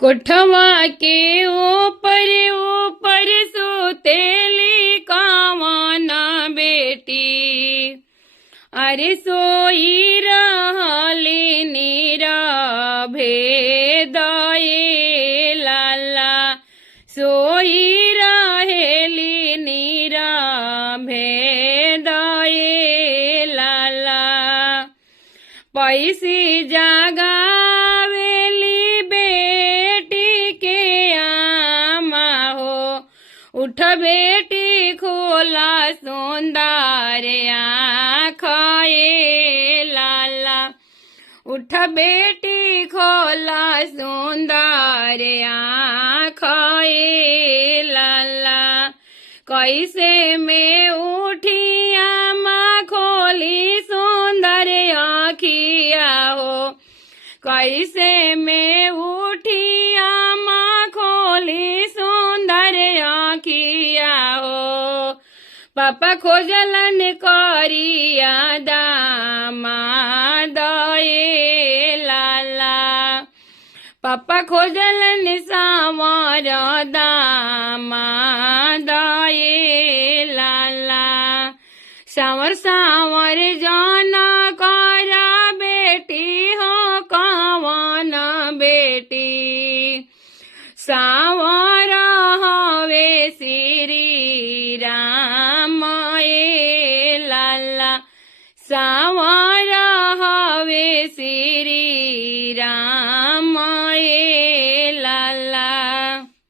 कोठवा के ऊपर सोतेली कावाना बेटी, अरे सोई रहली भेदाए लाला, सोई रहेली भेदाए लाला। पैसी जागावेली बेटी के आमा हो, उठ बेटी खोला सुंदर आँखें लाला, उठ बेटी खोला सुंदर आँखें लाला। कैसे में उठी आमा खोली सुंदर आँखिया हो, कैसे में उठी आमा खोली सुंदर आँखिया हो। पापा खोजलन करिया दामाद ए लाला, पापा खोजलन सावर दामाद ए लाला। सावर सावर जाना करा बेटी हो कवन बेटी, सावर हवे श्री राम ए लाला, सावर